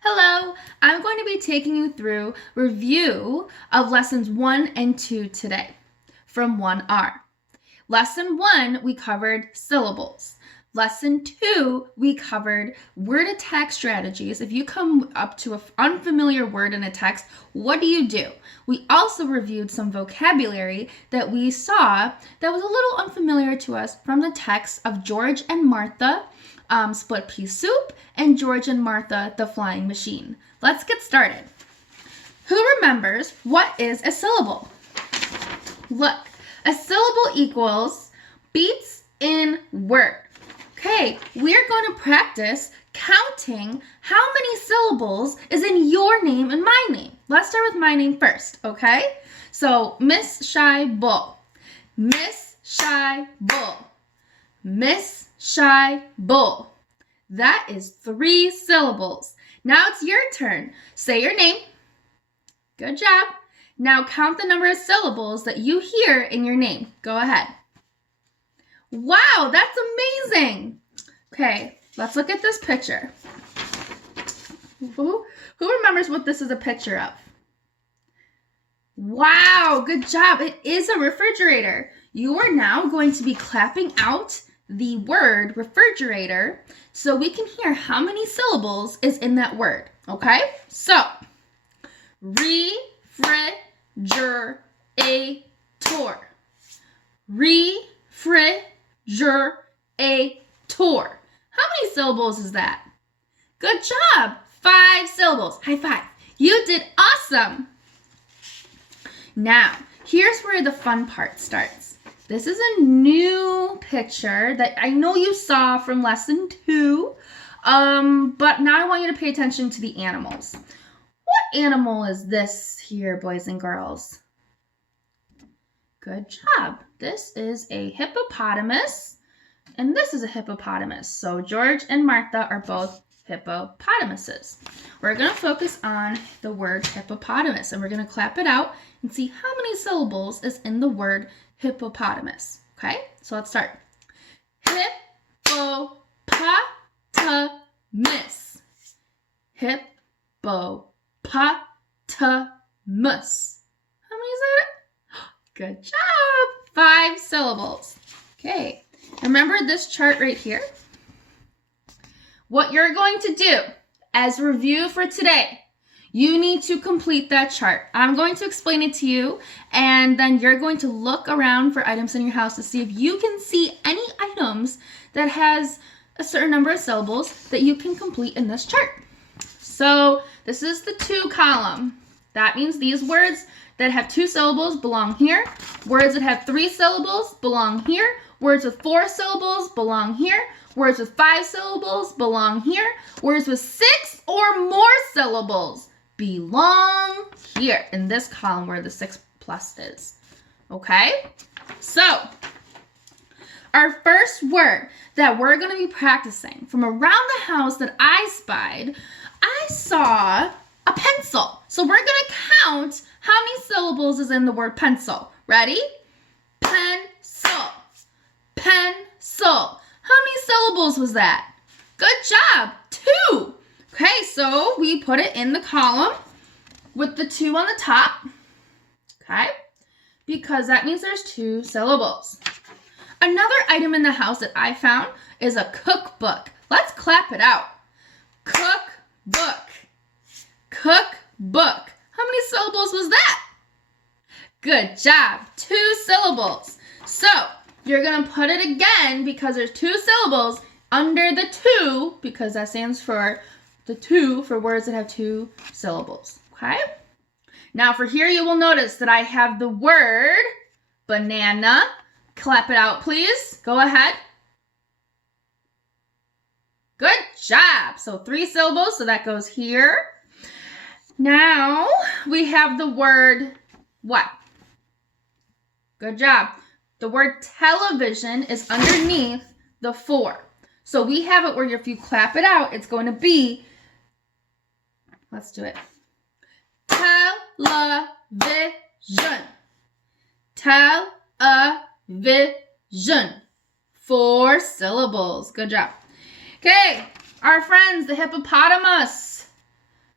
Hello, I'm going to be taking you through review of lessons 1 and 2 today from 1R. Lesson 1, we covered syllables. Lesson 2, we covered word attack strategies. If you come up to an unfamiliar word in a text, what do? We also reviewed some vocabulary that we saw that was a little unfamiliar to us from the text of George and Martha, Split Pea Soup, and George and Martha, the Flying Machine. Let's get started. Who remembers what is a syllable? Look, a syllable equals beats in word. Okay, we're going to practice counting how many syllables is in your name and my name. Let's start with my name first, okay? So, Miss Shy Bull. Miss Shy Bull. Miss Shy Bull. That is 3 syllables. Now it's your turn. Say your name. Good job. Now count the number of syllables that you hear in your name. Go ahead. Wow, that's amazing. Okay, let's look at this picture. Who remembers what this is a picture of? Wow, good job. It is a refrigerator. You are now going to be clapping out the word refrigerator so we can hear how many syllables is in that word. Okay, so refrigerator. Refrigerator. How many syllables is that? Good job. 5 syllables. High five. You did awesome. Now, here's where the fun part starts. This is a new picture that I know you saw from lesson 2, but now I want you to pay attention to the animals. What animal is this here, boys and girls? Good job. This is a hippopotamus, and this is a hippopotamus. So George and Martha are both hippopotamuses. We're going to focus on the word hippopotamus, and we're going to clap it out and see how many syllables is in the word hippopotamus. Okay, so let's start. Hippopotamus. Hippopotamus. How many is that? Good job. 5 syllables. Okay, remember this chart right here? What you're going to do as review for today, you need to complete that chart. I'm going to explain it to you, and then you're going to look around for items in your house to see if you can see any items that has a certain number of syllables that you can complete in this chart. So this is the 2 column. That means these words that have 2 syllables belong here. Words that have 3 syllables belong here. Words with 4 syllables belong here. Words with 5 syllables belong here. Words with 6 or more syllables belong here in this column where the 6 plus is. Okay? So, our first word that we're going to be practicing from around the house that I spied, I saw a pencil. So we're going to count how many syllables is in the word pencil. Ready? Pencil. Pencil. How many syllables was that? Good job. 2. Okay, so we put it in the column with the 2 on the top. Okay, because that means there's 2 syllables. Another item in the house that I found is a cookbook. Let's clap it out. Cookbook. Cookbook. How many syllables was that? Good job. 2 syllables. So you're going to put it again because there's 2 syllables under the 2 because that stands for the 2 for words that have 2 syllables. Okay? Now for here you will notice that I have the word banana. Clap it out, please. Go ahead. Good job. So 3 syllables, so that goes here. Now we have the word what? Good job. The word television is underneath the 4. So we have it where if you clap it out, it's going to be, let's do it. Television. Television. 4 syllables. Good job. Okay, our friends, the hippopotamus.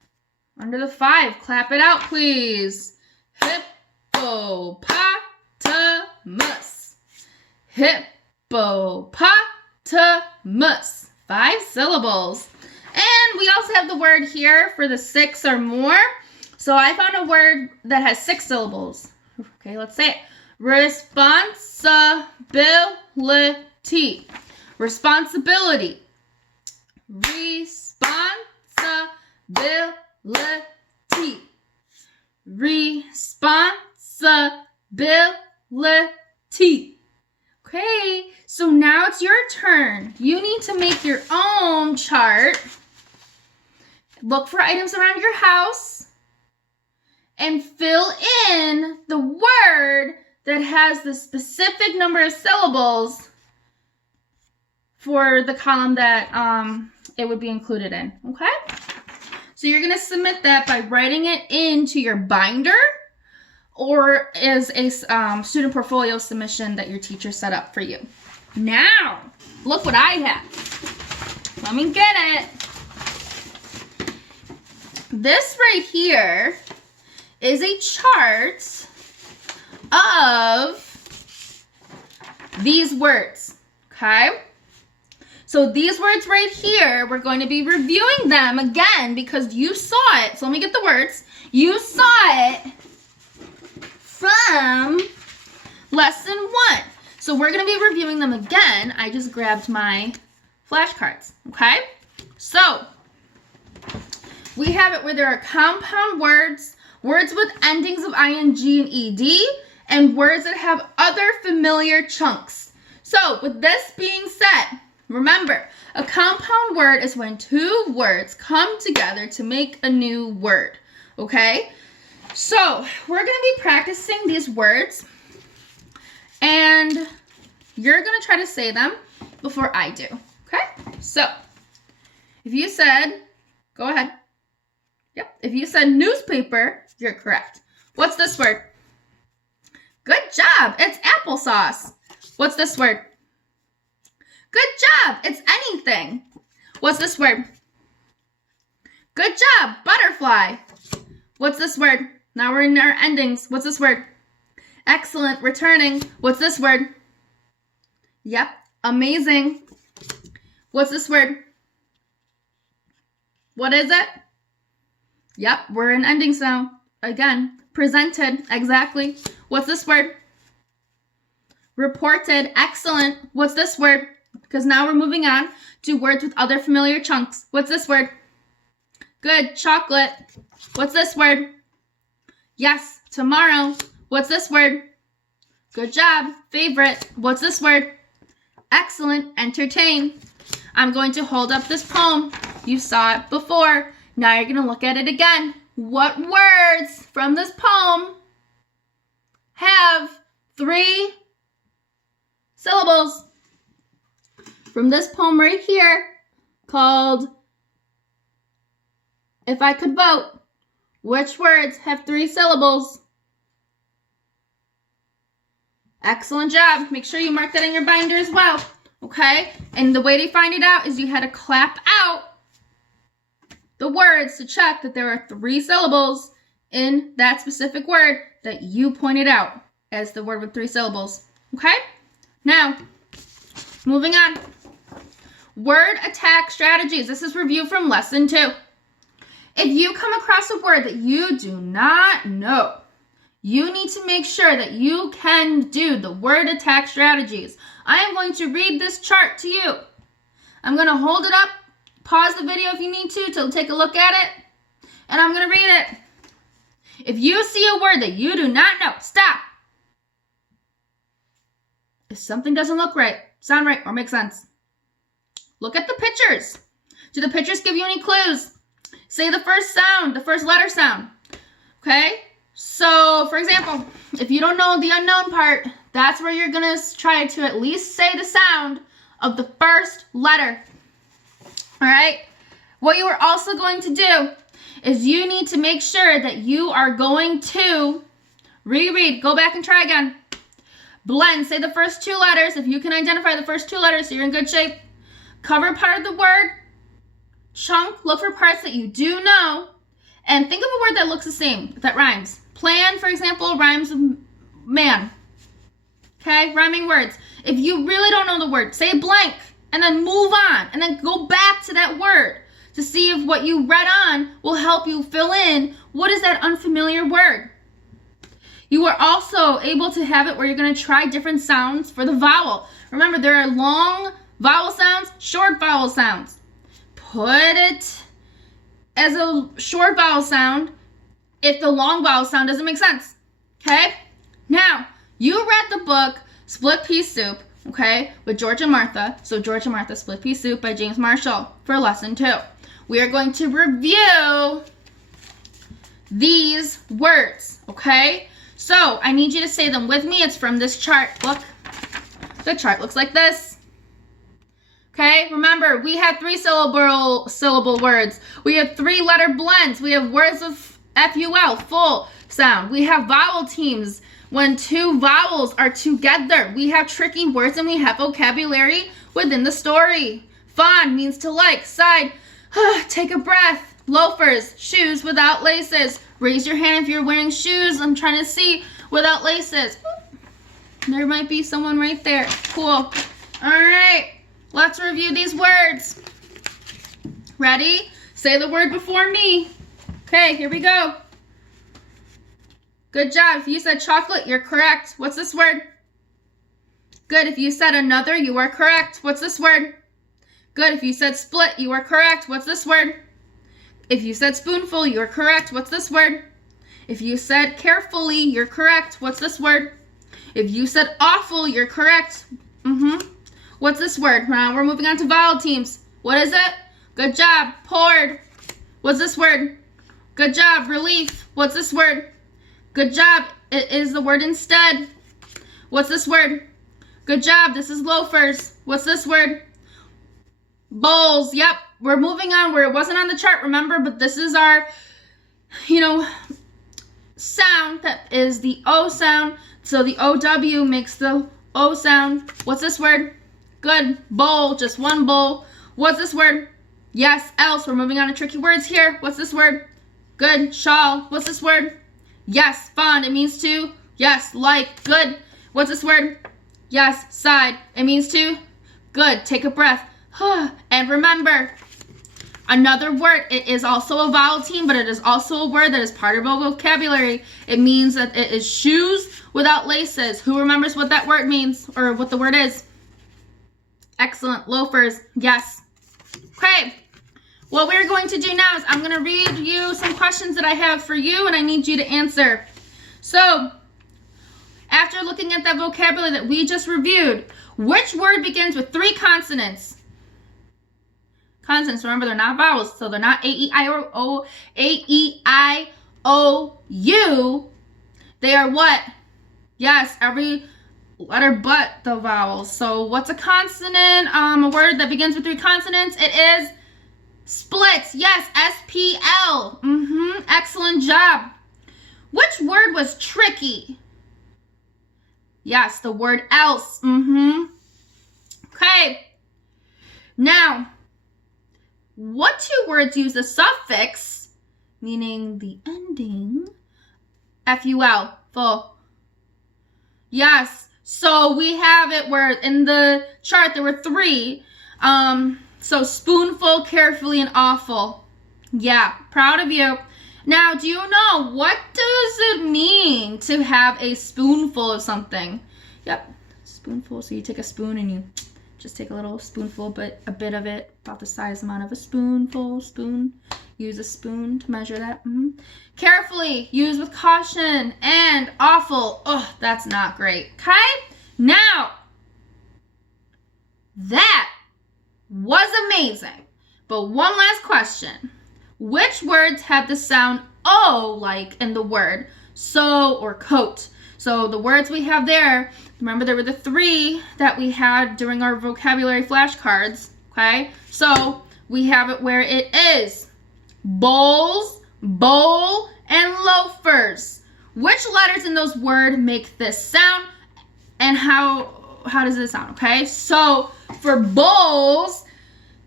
Under the 5. Clap it out, please. Hippopotamus. Hippopotamus. 5 syllables. And we also have the word here for the 6 or more. So I found a word that has 6 syllables. Okay, let's say it. Responsibility. Responsibility. Responsibility. Responsibility. Okay, so now it's your turn. You need to make your own chart. Look for items around your house and fill in the word that has the specific number of syllables for the column that it would be included in, okay? So you're gonna submit that by writing it into your binder or as a student portfolio submission that your teacher set up for you. Now, look what I have. Let me get it. This right here is a chart of these words, okay? So these words right here, we're going to be reviewing them again because you saw it. So let me get the words. You saw it from lesson 1. So we're going to be reviewing them again. I just grabbed my flashcards, okay? So we have it where there are compound words, words with endings of ing and ed, and words that have other familiar chunks. So with this being said, remember, a compound word is when 2 words come together to make a new word, okay? So we're going to be practicing these words, and you're going to try to say them before I do, okay? So if you said, go ahead. Yep, if you said newspaper, you're correct. What's this word? Good job, it's applesauce. What's this word? Good job, it's anything. What's this word? Good job, butterfly. What's this word? Now we're in our endings. What's this word? Excellent, returning. What's this word? Yep, amazing. What's this word? What is it? Yep, we're in endings now. Again, presented, exactly. What's this word? Reported, excellent. What's this word? Because now we're moving on to words with other familiar chunks. What's this word? Good, chocolate. What's this word? Yes, tomorrow. What's this word? Good job, favorite. What's this word? Excellent, entertain. I'm going to hold up this poem. You saw it before. Now you're going to look at it again. What words from this poem have 3 syllables? From this poem right here called If I Could Vote, which words have 3 syllables? Excellent job. Make sure you mark that in your binder as well. Okay? And the way to find it out is you had to clap out the words to check that there are 3 syllables in that specific word that you pointed out as the word with 3 syllables. Okay? Now, moving on. Word attack strategies. This is review from lesson 2. If you come across a word that you do not know, you need to make sure that you can do the word attack strategies. I am going to read this chart to you. I'm going to hold it up, pause the video if you need to take a look at it, and I'm going to read it. If you see a word that you do not know, stop. If something doesn't look right, sound right, or make sense, look at the pictures. Do the pictures give you any clues? Say the first sound, the first letter sound. Okay? So, for example, if you don't know the unknown part, that's where you're going to try to at least say the sound of the first letter. All right? What you are also going to do is you need to make sure that you are going to reread. Go back and try again. Blend. Say the first 2 letters. If you can identify the first 2 letters, so you're in good shape. Cover part of the word. Chunk. Look for parts that you do know. And think of a word that looks the same, that rhymes. Plan, for example, rhymes with man. Okay, rhyming words. If you really don't know the word, say blank and then move on and then go back to that word to see if what you read on will help you fill in what is that unfamiliar word. You are also able to have it where you're going to try different sounds for the vowel. Remember, there are long vowel sounds, short vowel sounds. Put it as a short vowel sound if the long vowel sound doesn't make sense. Okay? Now, you read the book Split Pea Soup, okay, with George and Martha. So George and Martha Split Pea Soup by James Marshall for lesson 2. We are going to review these words, okay? So I need you to say them with me. It's from this chart. Look, the chart looks like this. Okay, remember, we have 3 syllable words. We have 3 letter blends. We have words with FUL, full sound. We have vowel teams when 2 vowels are together. We have tricky words and we have vocabulary within the story. Fond means to like. Side, take a breath. Loafers, shoes without laces. Raise your hand if you're wearing shoes. I'm trying to see without laces. There might be someone right there. Cool. All right. Let's review these words. Ready? Say the word before me. Okay, here we go. Good job. If you said chocolate, you're correct. What's this word? Good. If you said another, you are correct. What's this word? Good. If you said split, you are correct. What's this word? If you said spoonful, you're correct. What's this word? If you said carefully, you're correct. What's this word? If you said awful, you're correct. What's this word? Now we're moving on to vowel teams. What is it? Good job. Poured. What's this word? Good job. Relief. What's this word? Good job. It is the word instead. What's this word? Good job. This is loafers. What's this word? Bowls. Yep. We're moving on where it wasn't on the chart, remember, but this is our, sound that is the O sound. So the OW makes the O sound. What's this word? Good. Bowl. Just one bowl. What's this word? Yes. Else. We're moving on to tricky words here. What's this word? Good. Shawl. What's this word? Yes. Fond. It means to. Yes. Like. Good. What's this word? Yes. Side. It means to. Good. Take a breath. And remember, another word, it is also a vowel team, but it is also a word that is part of our vocabulary. It means that it is shoes without laces. Who remembers what that word means or what the word is? Excellent. Loafers. Yes. Okay. What we're going to do now is I'm going to read you some questions that I have for you, and I need you to answer. So, after looking at that vocabulary that we just reviewed, which word begins with 3 consonants? Consonants, remember, they're not vowels, so they're not A-E-I-O-U. They are what? Yes, every letter but the vowels. So what's a consonant? A word that begins with 3 consonants? It is split. Yes, S-P-L. Excellent job. Which word was tricky? Yes, the word else. Okay. Now, what 2 words use the suffix, meaning the ending, FUL, full? Yes. So we have it where in the chart there were 3. So spoonful, carefully, and awful. Yeah, proud of you. Now, do you know what does it mean to have a spoonful of something? Yep, spoonful. So you take a spoon and you just take a little spoonful, but a bit of it, about the size amount of a spoonful. Spoon. Use a spoon to measure that. Carefully. Use with caution. And awful. Oh, that's not great. Okay? Now, that was amazing. But one last question. Which words have the sound O like in the word so or coat? So the words we have there, remember there were the 3 that we had during our vocabulary flashcards, okay? So we have it where it is bowls, bowl, and loafers. Which letters in those words make this sound and how does it sound, okay? So for bowls,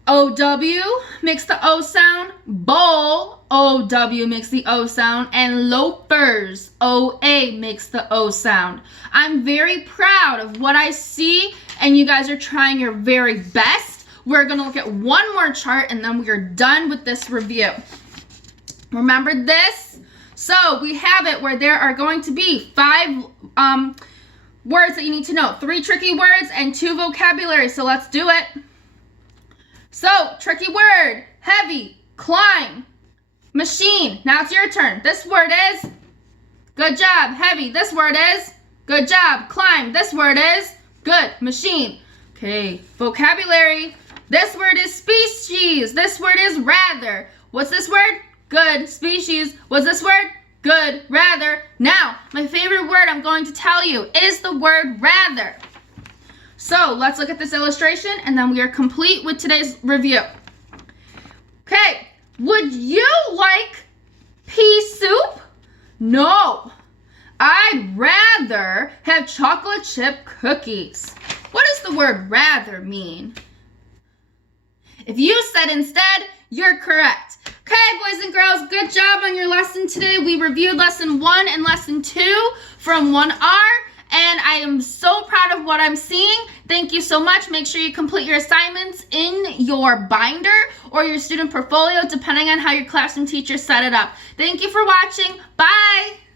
OW makes the O sound. Bowl, OW makes the O sound. And loafers, OA makes the O sound. I'm very proud of what I see, and you guys are trying your very best. We're going to look at one more chart, and then we are done with this review. Remember this? So we have it where there are going to be 5 words that you need to know. 3 tricky words and 2 vocabulary. So let's do it. So, tricky word, heavy, climb, machine. Now it's your turn. This word is, good job, heavy. This word is, good job, climb. This word is, good, machine. Okay, vocabulary. This word is species. This word is rather. What's this word? Good, species. What's this word? Good, rather. Now, my favorite word I'm going to tell you is the word rather. So let's look at this illustration, and then we are complete with today's review. Okay, would you like pea soup? No, I'd rather have chocolate chip cookies. What does the word rather mean? If you said instead, you're correct. Okay, boys and girls, good job on your lesson today. We reviewed lesson 1 and lesson 2 from 1R. And I am so proud of what I'm seeing. Thank you so much. Make sure you complete your assignments in your binder or your student portfolio, depending on how your classroom teacher set it up. Thank you for watching. Bye.